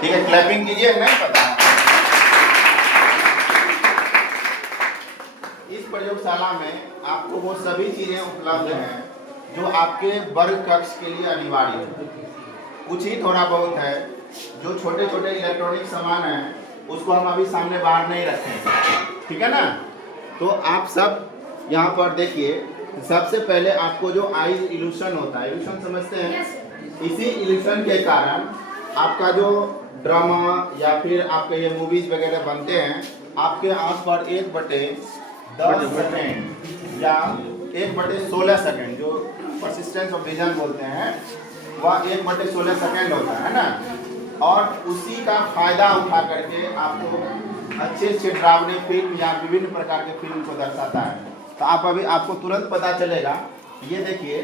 ठीक है, क्लैपिंग कीजिए, नहीं पता। इस प्रयोगशाला में आपको वो सभी चीजें उपलब्ध हैं जो आपके वर्ग कक्ष के लिए अनिवार्य है। कुछ ही थोड़ा बहुत है, जो छोटे छोटे इलेक्ट्रॉनिक सामान हैं उसको हम अभी सामने बाहर नहीं रखेंगे, ठीक है ना। तो आप सब यहाँ पर देखिए, सबसे पहले आपको जो आई इल्यूशन होता है, इल्यूशन समझते हैं, इसी इल्यूशन के कारण आपका जो ड्रामा या फिर आपके ये मूवीज वगैरह बनते हैं, आपके आंख पर 1/10 सेकेंड या 1/16 सेकेंड, जो परसिस्टेंस ऑफ विजन बोलते हैं, वह 1/16 सेकेंड होता है ना। और उसी का फायदा उठा करके आपको अच्छे अच्छे डरावने फिल्म या विभिन्न प्रकार के फिल्म को दर्शाता है। तो आप अभी आपको तुरंत पता चलेगा। ये देखिए,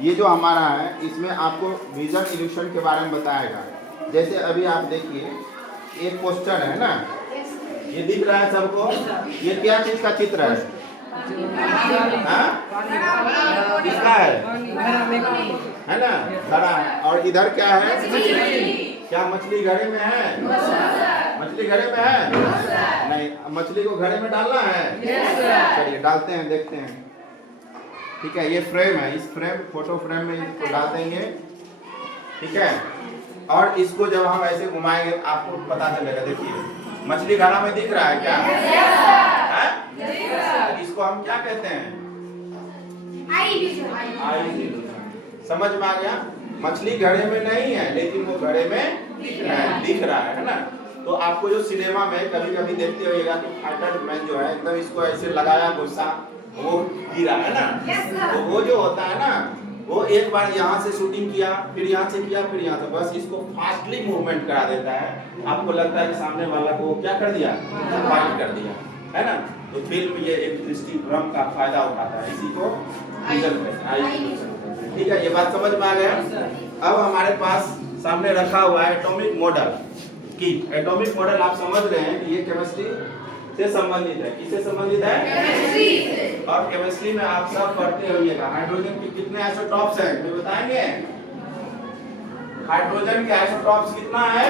ये जो हमारा है इसमें आपको विजन इल्यूशन के बारे में बताएगा। जैसे अभी आप देखिए, एक पोस्टर है ना, ये दिख रहा है सबको, ये क्या चीज का चित्र है? किसका है ना, घड़ा है। और इधर क्या है? क्या मछली घड़े में है? मछली घड़े में है? नहीं, मछली को घड़े में डालना है। चलिए डालते हैं, देखते हैं। ठीक है, ये फ्रेम है, इस फ्रेम फोटो फ्रेम में इसको डाल देंगे, ठीक है। और इसको जब हम ऐसे घुमाएंगे आपको पता चलेगा। देखिए, मछली घड़ा में दिख रहा है क्या? इसको हम क्या कहते हैं? आई इल्यूशन। समझ में आ गया? मछली घड़े में नहीं है, लेकिन वो घड़े में दिख रहा है ना। तो आपको जो सिनेमा में कभी कभी देखते होइएगा कि फाइटर मैन जो है एकदम इसको ऐसे लगाया गुस्सा, वो गिरा है ना। तो वो जो होता है ना, वो एक बार यहाँ से शूटिंग किया, फिर यहाँ से किया, फिर यहाँ से, बस इसको फास्टली मूवमेंट करा देता है। आपको लगता है कि सामने वाला को क्या कर दिया, फाइट कर दिया, है ना। तो फिल्म ये एक दृष्टिभ्रम का फायदा उठाता है, इसी को ठीक है। ये बात समझ में आ गया। अब हमारे पास सामने रखा हुआ है एटॉमिक मॉडल की। एटॉमिक मॉडल आप समझ रहे हैं कि ये केमिस्ट्री से संबंधित है। किससे संबंधित है? केमिस्ट्री से। और केमिस्ट्री में आप सब पढ़ते होइएगा, हाइड्रोजन के कितने आइसोटॉप्स हैं, मुझे बताएंगे? हाइड्रोजन के आइसोटॉप्स कितना है?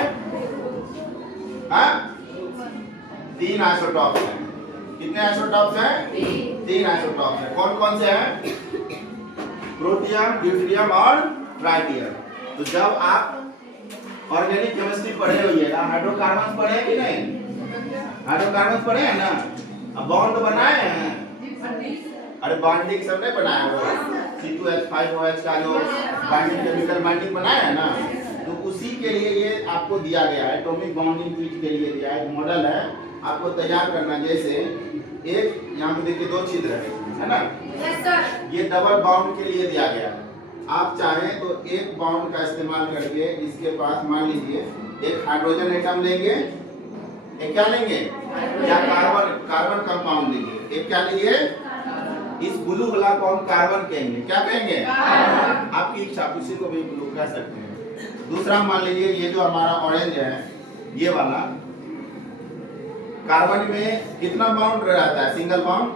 3 आइसोटॉप्स हैं। कितने आइसोटॉप्स हैं? 3 आइसोटॉप्स हैं। कौन कौन से हैं? प्रोटियम, ड्यूटेरियम और ट्राइटियम। तो जब आप ऑर्गेनिक केमिस्ट्री पढ़े होइएगा, हाइड्रोकार्बन पढ़े कि नहीं? हाइड्रोकार्बन पढ़े हैं ना। अब बॉन्ड बनाए हैं? अरे बॉन्डिंग सब नहीं बनाया हो, C2H5OH का जो बाइंडिंग केमिकल बाइंडिंग बनाया है ना, तो उसी के लिए ये आपको दिया गया है। एटॉमिक बॉन्डिंग पीट के लिए दिया है, मॉडल है, आपको तैयार करना। जैसे एक यहाँ पे देखिए 2 छिद्र है ना। Yes sir. ये डबल बाउंड के लिए दिया गया है। आप चाहें तो एक बाउंड का इस्तेमाल करके इसके पास मान लीजिए एक हाइड्रोजन एटम लेंगे, एक क्या लेंगे, या कार्बन कंपाउंड लेंगे। एक क्या लीजिए, इस ब्लू वाला को हम कार्बन कहेंगे। क्या कहेंगे? आपकी इच्छा, किसी को भी ब्लू कह सकते हैं। दूसरा मान लीजिए ये जो हमारा ऑरेंज है, ये वाला कार्बन में कितना बाउंड रहता है? सिंगल बाउंड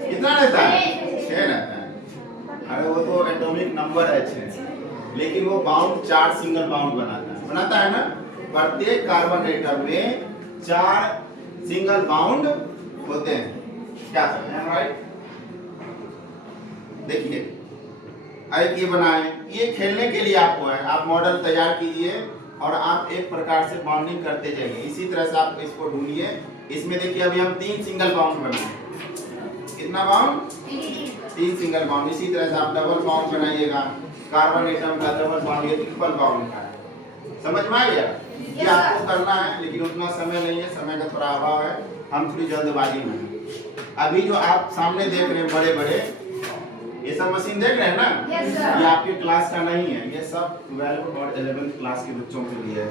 कितना रहता है? 6 रहता है। अरे वो तो एटॉमिक नंबर है 6, लेकिन वो बाउंड 4 सिंगल बाउंड बनाता है ना। प्रत्येक कार्बन एटम में 4 सिंगल बाउंड होते हैं। क्या समझ में? राइट। देखिए, एक ये बनाए, ये खेलने के लिए आपको है। आप मॉडल तैयार कीजिए और आप एक प्रकार से बाउंडिंग करते जाइए। इसी तरह से आप इसको ढूंढिए। इसमें देखिए अभी हम 3 सिंगल बाउंड बनाए। कितना बाउंड? 3 single bound. इसी तरह से आप डबल बाउंड बनाइएगा। कार्बन एटम का डबल बाउंड, ये ट्रिपल बाउंड का है। समझ में आ गया? ये आपको करना है, लेकिन उतना समय नहीं है, समय का थोड़ा अभाव है, हम थोड़ी जल्दबाजी में हैं। अभी जो आप सामने देख रहे हैं बड़े बड़े, ये सब मशीन देख रहे हैं ना। ये आपके क्लास का नहीं है, ये सब 12 और 11 क्लास के बच्चों के लिए है।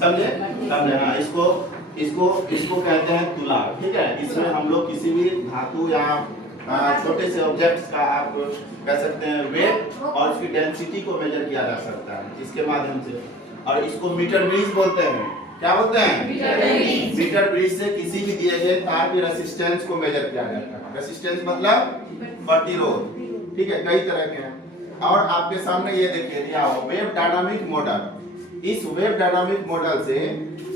समझे? हाँ, इसको कहते हैं तुला। ठीक है, इसमें हम लोग किसी भी धातु या छोटे से ऑब्जेक्ट्स का आप कह सकते हैं वेट और उसकी डेंसिटी को मेजर किया जा सकता है इसके माध्यम से। और इसको मीटर ब्रिज बोलते हैं। क्या बोलते हैं? मीटर ब्रिज से किसी भी दिए गए तार की रेसिस्टेंस को मेजर किया जाता है। रेसिस्टेंस मतलब प्रतिरोध। ठीक है, कई तरह के हैं। और आपके सामने ये देखिए दिया हो वेव डायनामिक मॉडल। इस वेव डायनामिक मॉडल से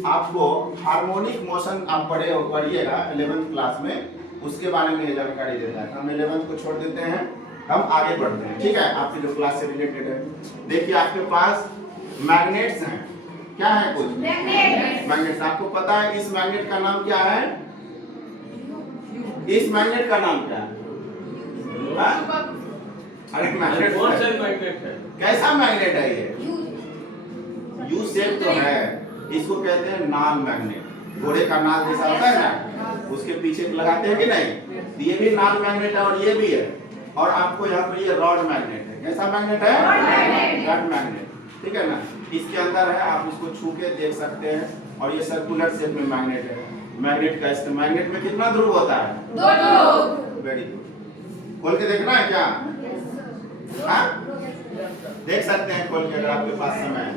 आपको हार्मोनिक मोशन आप पढ़िएगा 11th क्लास में, उसके बारे में ये जानकारी देता है। हम 11th को छोड़ देते हैं, हम आगे बढ़ते हैं, ठीक है, आपकी जो क्लास से रिलेटेड है। देखिए आपके पास मैग्नेट्स हैं, क्या है कुछ मैग्नेट्स। आपको पता है इस मैग्नेट का नाम क्या है? इस मैग्नेट का नाम क्या है? अरे मैग्नेट कौन सा मैग्नेट है? कैसा मैग्नेट है ये? यू शेप तो है, इसको कहते हैं नाल मैग्नेट। घोड़े का नाल जैसा होता है ना, उसके पीछे लगाते हैं कि नहीं, ये भी नाल मैग्नेट है और ये भी है। और आपको यहाँ पर ये रॉड मैग्नेट है। कैसा मैग्नेट है? रॉड मैग्नेट, ठीक है ना। इसके अंदर है, आप इसको छू के देख सकते हैं। और ये सर्कुलर शेप में मैग्नेट है। मैग्नेट का इस्तेमाल, मैग्नेट में कितना ध्रुव होता है? 2 ध्रुव। Very good. खोल के देखना है क्या? हाँ, देख सकते हैं खोल के अगर आपके पास समय है।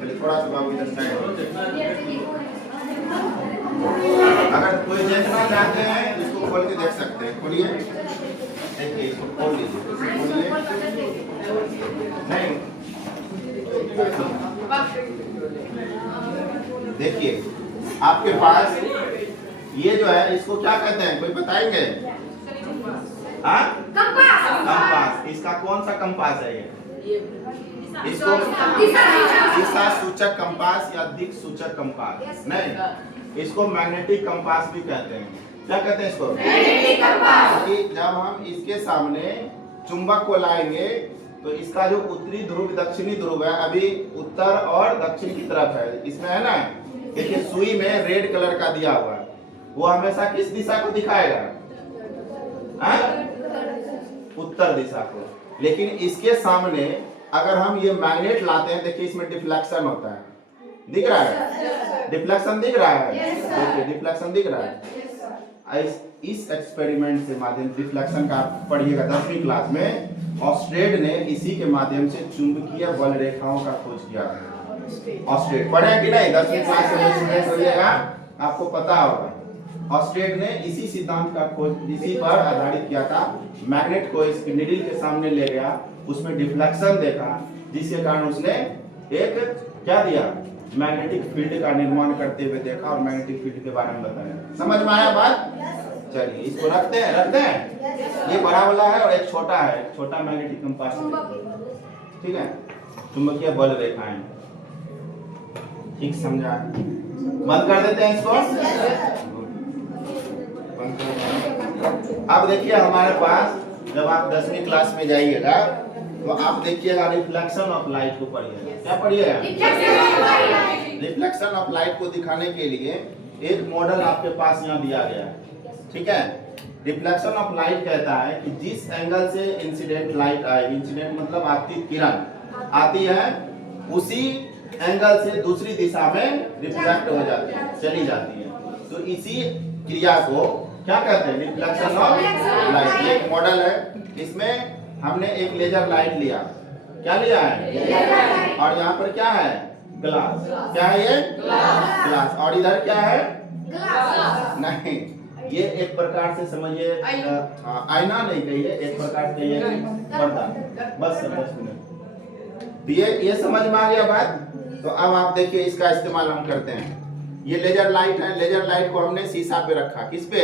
चलिए थोड़ा सा बाबू इधर साइड हो। अगर कोई देखना चाहते हैं इसको खोल के देख सकते हैं। खोलिए, देखिए इसको खोल लीजिए, खोलिए। नहीं, देखिए आपके पास ये जो है इसको क्या कहते हैं, कोई बताएंगे? कंपास। इसका कौन सा कंपास है ये? इसको दिशा सूचक कंपास या दिक् सूचक कंपास नहीं, इसको मैग्नेटिक कंपास भी कहते हैं। क्या कहते हैं इसको? Magnetic compass. जब हम इसके सामने चुंबक को लाएंगे तो इसका जो उत्तरी ध्रुव दक्षिणी ध्रुव है, अभी उत्तर और दक्षिण की तरफ है, इसमें है ना, देखिए सुई में रेड कलर का दिया हुआ है, वो हमेशा किस दिशा को दिखाएगा? उत्तर दिशा को। लेकिन इसके सामने अगर हम ये मैग्नेट लाते हैं, देखिए इसमें डिफ्लेक्शन होता है, दिख रहा है? डिफ्लेक्शन दिख रहा है? देखिए डिफ्लेक्शन दिख रहा है। इस एक्सपेरिमेंट से माध्यम डिफ्लेक्शन का पढ़िएगा 10वीं क्लास में। ऑस्ट्रेड ने इसी के माध्यम से चुंबकीय बल रेखाओं का खोज किया था। ऑस्ट्रेड पढ़े कि नहीं? 10वीं क्लास में स्टूडेंट होइएगा, आपको पता होगा। ऑस्ट्रेड ने इसी सिद्धांत का खोज इसी पर आधारित किया था। मैग्नेट को इस नीडल के सामने ले गया, उसमें डिफ्लेक्शन देखा, जिसके कारण उसने एक क्या दिया? मैग्नेटिक फील्ड का निर्माण करते हुए देखा और मैग्नेटिक फील्ड के बारे में बताया। समझ में आया बात? चलिए इसको रखते हैं। ये बड़ा वाला है और एक छोटा है, छोटा मैग्नेटिक कंपास, ठीक है, चुंबकीय बल रेखाएं। ठीक समझा? बंद कर देते हैं इसको। अब देखिए हमारे पास जब आप 10वीं क्लास में जाइएगा तो आप देखिएगा रिफ्लेक्शन ऑफ लाइट को पढ़िएगा। क्या पढ़िएगा? रिफ्लेक्शन ऑफ लाइट को दिखाने के लिए एक मॉडल आपके पास यहाँ दिया गया है, ठीक है। रिफ्लेक्शन ऑफ लाइट कहता है कि जिस एंगल से इंसिडेंट लाइट आए, इंसिडेंट मतलब आपकी किरण आती है, उसी एंगल से दूसरी दिशा में रिफ्लेक्ट हो जाती है, चली जाती है। तो इसी क्रिया को क्या कहते हैं? Reflection of light. ये एक मॉडल है, इसमें हमने एक लेजर लाइट लिया। क्या लिया है? और यहाँ पर क्या है? ग्लास। क्या है ये? ग्लास। और इधर क्या है? नहीं, ये एक प्रकार से समझिए आईना नहीं कहिए, एक प्रकार से ये पर्दा। बस 10 मिनट। ये समझ में आ गया बात? तो अब आप देखिए इसका इस्तेमाल हम करते हैं। ये लेजर लाइट है, लेजर लाइट को हमने शीशा पे रखा। किस पे?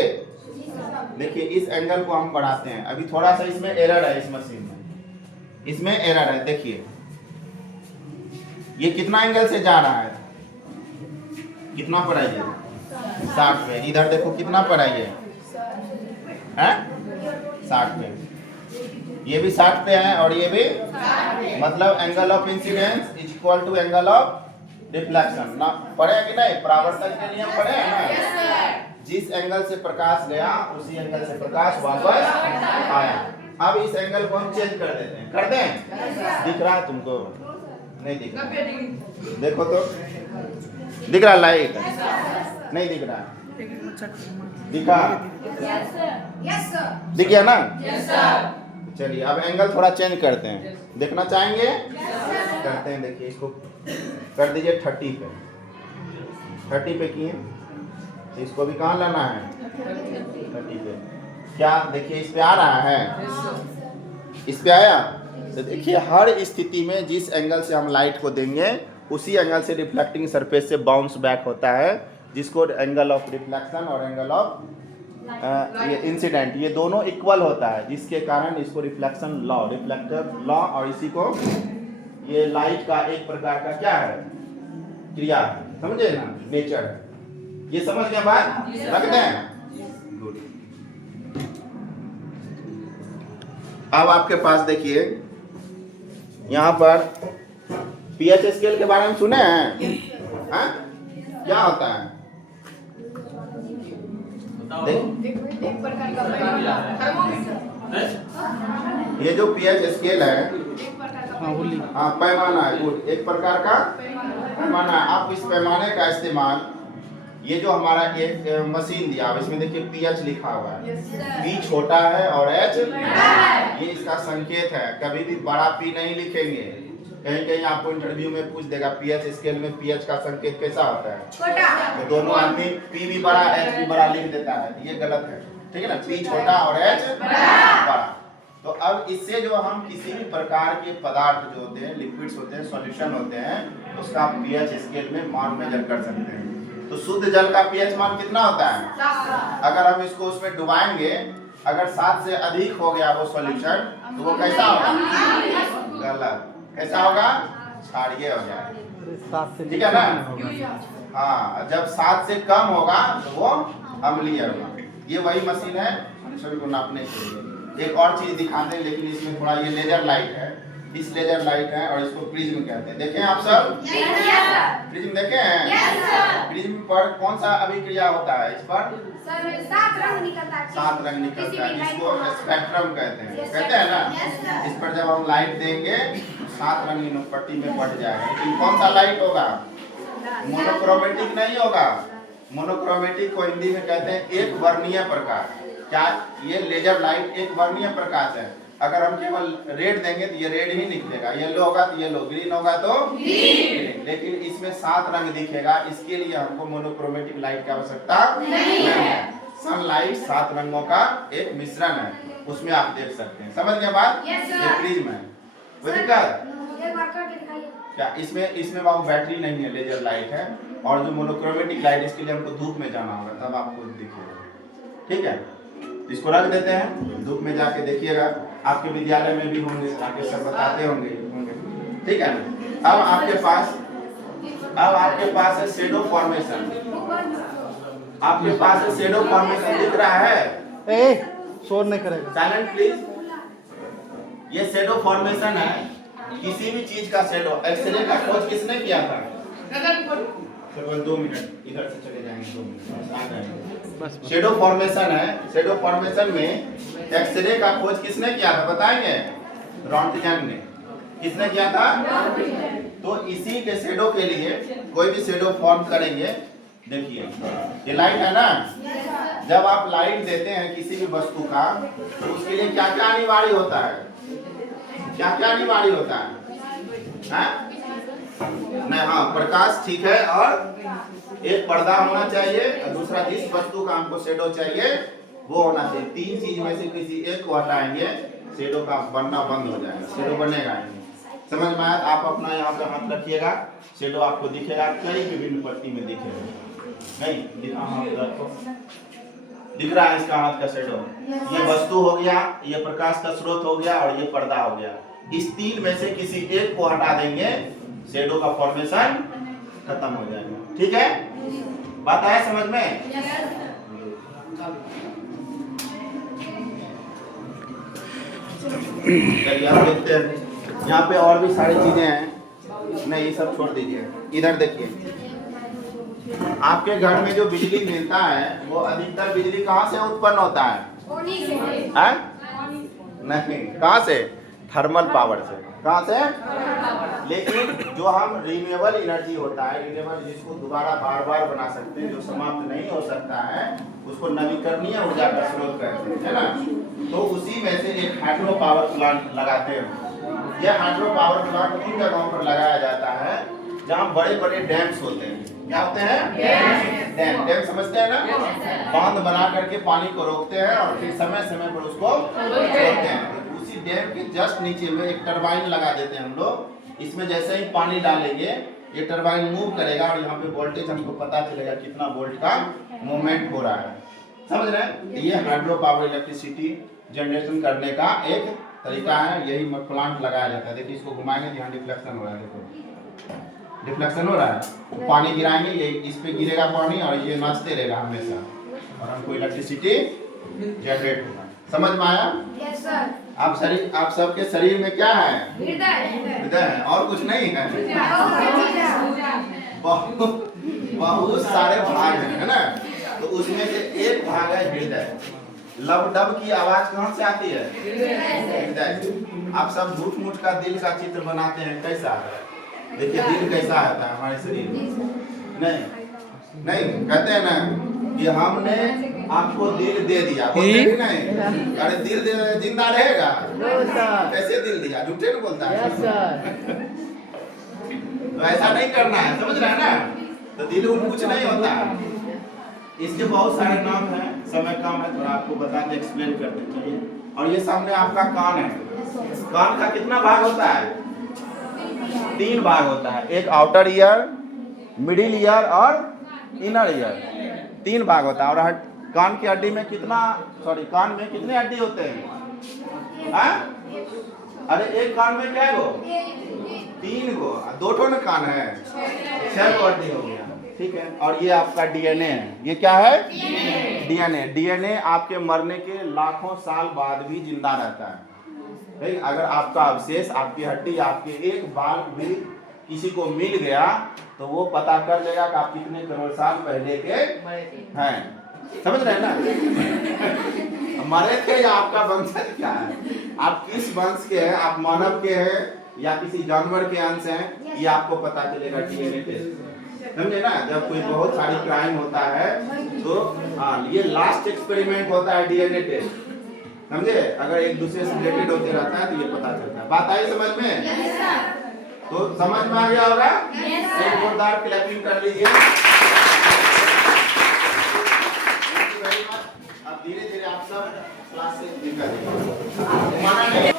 देखिए इस एंगल को हम बढ़ाते हैं। अभी थोड़ा सा इसमें एरर है, इस मशीन में इसमें एरर है। देखिए ये कितना एंगल से जा रहा है? कितना पर है ये? 60 पे। इधर देखो कितना पर है ये? 60 पे। ये भी 60 पे है और ये भी, मतलब angle of incidence is equal to angle of deflection. ना पढ़े कि नहीं? परावर्तन के नियम पढ़े हैं ना? जिस एंगल से प्रकाश गया उसी एंगल से प्रकाश वापस आया। अब इस एंगल को हम चेंज कर देते हैं। कर दें? दिख रहा है तुमको? नहीं दिख रहा? देखो तो, दिख रहा लाइट? नहीं दिख रहा? दिखा? दिख गया ना? चलिए अब एंगल थोड़ा चेंज करते हैं। देखना चाहेंगे? करते हैं। देखिए इसको कर दीजिए 30 पे। 30 पे किए, इसको भी कहाँ लाना है? 30 पे। क्या देखिए इस पे आ रहा है? इस पे आया? तो देखिए हर स्थिति में जिस एंगल से हम लाइट को देंगे उसी एंगल से रिफ्लेक्टिंग सरफेस से बाउंस बैक होता है, जिसको एंगल ऑफ रिफ्लेक्शन और एंगल ऑफ ये इंसिडेंट, ये दोनों इक्वल होता है, जिसके कारण इसको रिफ्लेक्शन लॉ, रिफ्लेक्टर लॉ, और इसी को ये लाइट का एक प्रकार का क्या है, क्रिया है, समझे ना, नेचर है। ये समझ गए बात, रखते हैं। गुड। अब आपके पास देखिए यहाँ पर पीएच स्केल के बारे में सुने हैं? हाँ? क्या होता है? ये जो पीएच स्केल है, हाँ पैमाना है, गुड, एक प्रकार का पैमाना है। आप इस पैमाने का इस्तेमाल, ये जो हमारा एक मशीन दिया है इसमें देखिए पीएच लिखा हुआ है, पी छोटा है और एच, ये इसका संकेत है। कभी भी बड़ा पी नहीं लिखेंगे, कहीं कहीं आपको इंटरव्यू में पूछ देगा पीएच स्केल में पीएच का संकेत कैसा होता है, छोटा, तो दोनों आदमी पी भी बड़ा एच भी बड़ा लिख देता है, ये गलत है, ठीक है ना, पी छोटा और एच बड़ा। तो अब इससे जो हम किसी भी प्रकार के पदार्थ जो होते हैं, लिक्विड्स होते हैं, सॉल्यूशन होते हैं, उसका पीएच स्केल में मान मेजर कर सकते हैं। तो शुद्ध जल का पीएच मान कितना होता है? अगर हम इसको उसमें डुबाएंगे, अगर 7 से अधिक हो गया वो सॉल्यूशन, तो वो कैसा होगा? गलत। कैसा होगा? क्षारीय हो जाएगा, ठीक है ना। हाँ, जब 7 से कम होगा तो वो अम्लीय होगा। ये वही मशीन है सॉल्यूशन को नापने के लिए। एक और चीज दिखाते हैं, लेकिन इसमें थोड़ा, ये लेजर लाइट है, इस लेजर लाइट है और इसको प्रिज्म कहते हैं। देखें आप सब? प्रिज्म देखे हैं? प्रिज्म पर कौन सा अभिक्रिया होता है? इस पर 7 रंग निकलता है, 7 रंग निकलता है, जिसको स्पेक्ट्रम कहते हैं ना। इस पर जब हम लाइट देंगे 7 रंगीन पट्टी में बढ़ जाएगा। लेकिन कौन सा लाइट होगा? मोनोक्रोमेटिक नहीं होगा। मोनोक्रोमेटिक को हिंदी में कहते हैं एक वर्णीय प्रकाश। क्या ये लेजर लाइट एक वर्णीय प्रकाश है? अगर हम केवल रेड देंगे तो ये रेड ही निकलेगा, येलो होगा तो येलो, ग्रीन होगा तो ग्रीन, लेकिन इसमें 7 रंग दिखेगा। इसके लिए हमको मोनोक्रोमेटिक लाइट की आवश्यकता नहीं है। सनलाइट 7 रंगों का एक मिश्रण है, उसमें आप देख सकते हैं। समझ गए बात? ये प्रिज्म है। क्या इसमें बाबू बैटरी नहीं है, लेजर लाइट है। और जो मोनोक्रोमेटिक लाइट, इसके लिए हमको धूप में जाना होगा, तब आपको दिखेगा, ठीक है। इसको रख देते हैं, धूप में जाके देखिएगा, आपके विद्यालय में भी होंगे, आगे सर बताते होंगे, ठीक है। अब आपके पास है शेडो फॉर्मेशन। आपके पास है शेडो फॉर्मेशन, दिख रहा है? शोर नहीं करेगा, साइलेंट प्लीज। ये शेडो फॉर्मेशन है, किसी भी चीज का शेडो। एक्सरे का खोज किसने किया था? 2 मिनट इधर से चले जाएंगे, 2 मिनट आ जाएंगे। शेडो फॉर्मेशन है। शेडो फॉर्मेशन में एक्सरे का खोज किसने किया था बताएंगे? रॉन्टगन ने। किसने किया था? तो इसी के शेडो के लिए कोई भी शेडो फॉर्म करेंगे। देखिए ये लाइट है ना, जब आप लाइट देते हैं किसी भी वस्तु का, तो उसके लिए क्या क्या अनिवार्य होता है? क्या क्या अनिवार्य होता है? नहीं, हाँ, प्रकाश ठीक है, और एक पर्दा होना चाहिए, और दूसरा जिस वस्तु का हमको शेडो चाहिए वो होना चाहिए। 3 चीज में से किसी एक को हटाएंगे, शेडो का बनना बंद हो जाएगा, शेडो बनेगा नहीं। समझ में आया? आप अपना यहाँ पे हाथ रखिएगा, शेडो आपको दिखेगा, कई विभिन्न पट्टी में दिखेगा। नहीं दिख रहा है इसका हाथ का शेडो? ये वस्तु हो गया, ये प्रकाश का स्रोत हो गया, और ये पर्दा हो गया। इस 3 में से किसी एक को हटा देंगे, शेडो का फॉर्मेशन खत्म हो जाएगा, ठीक है। बात आया समझ में? चलिए आप देखते हैं, यहाँ पे और भी सारी चीजें हैं। नहीं, ये सब छोड़ दीजिए, इधर देखिए। आपके घर में जो बिजली मिलता है, वो अधिकतर बिजली कहाँ से उत्पन्न होता है? नहीं, कहाँ से? थर्मल पावर से। कहाँ से? लेकिन जो हम रिन्यूएबल एनर्जी होता है, रिन्यूएबल जिसको दोबारा बार बार बना सकते हैं, जो समाप्त नहीं हो सकता है, उसको नवीकरणीय ऊर्जा का स्रोत कहते हैं, है ना। तो उसी में से एक हाइड्रो पावर प्लांट लगाते हैं। यह हाइड्रो पावर प्लांट उन जगहों पर लगाया जाता है जहाँ बड़े बड़े डैम्स होते हैं। क्या होते हैं? डैम समझते हैं ना? बांध बना करके पानी को रोकते हैं और फिर समय समय पर उसको छोड़ते हैं। उसी डैम के जस्ट नीचे में एक टरबाइन लगा देते हैं हम लोग। इसमें जैसे ही पानी डालेंगे ये टरबाइन मूव करेगा और यहाँ पे वोल्टेज हमको पता चलेगा कितना वोल्ट का मूवमेंट हो रहा है। समझ रहे हैं? ये हाइड्रो पावर इलेक्ट्रिसिटी जनरेशन करने का एक तरीका है। यही प्लांट लगाया जाता है। देखिए इसको घुमाएंगे, यहाँ डिफ्लेक्शन हो रहा है, देखो डिफ्लेक्शन हो रहा है। पानी गिराएंगे, ये इस पे गिरेगा पानी और ये नाचते रहेगा हमेशा और हमको इलेक्ट्रिसिटी जनरेट होगा। समझ में आया? Yes sir. आप सबके शरीर में क्या है? हृदय है और कुछ नहीं है। बहुत सारे भाग हैं, है ना? तो उसमें से एक भाग है हृदय। लब डब की आवाज कहाँ से आती है? हृदय से। आप सब झूठ मूठ का दिल का चित्र बनाते हैं, कैसा है? देखिए दिल कैसा होता है हमारे शरीर में। नहीं कहते हैं ना कि हमने आपको दिल दे दिया, बोलते हैं नहीं? अरे दिल दे जिंदा रहेगा? कैसे दिल दिया? झूठे में बोलता है। तो ऐसा नहीं करना है, समझ रहे हैं ना? तो दिल कुछ नहीं होता है। इसके बहुत सारे नाम हैं, समय कम है, थोड़ा आपको बता के एक्सप्लेन करते चलिए। और ये सामने आपका कान है। कान का कितना भाग होता है? 3 भाग होता है। एक आउटर ईयर, मिडिल ईयर और इनर ईयर। 3 भाग होता है। और कान की हड्डी में कान में कितने हड्डी होते हैं? अरे एक कान में क्या गो? 3 गो। 2 ना कान है, 6 गो हड्डी हो गया। ठीक है। और ये आपका डीएनए है। ये क्या है? डीएनए आपके मरने के लाखों साल बाद भी जिंदा रहता है। ठीक? अगर आपका अवशेष, आपकी हड्डी, आपके एक बाल भी किसी को मिल गया तो वो पता कर लेगा कि आप कितने करोड़ साल पहले के हैं। समझ रहे हैं ना? मरे थे या आपका वंशज क्या है? आप किस वंश के हैं? आप मानव के हैं या किसी जानवर के अंश हैं? ये आपको पता चलेगा डीएनए टेस्ट। समझे ना? जब कोई बहुत सारी क्राइम होता है तो ये लास्ट एक्सपेरिमेंट होता है डीएनए टेस्ट। समझे? अगर एक दूसरे से रिलेटेड होते रहता है तो ये पता चलता है। बात आई समझ में? तो समझ में आ गया होगा? एक जोरदार क्लैपिंग कर लीजिए। अब धीरे धीरे आप सब क्लास से निकल जाएंगे।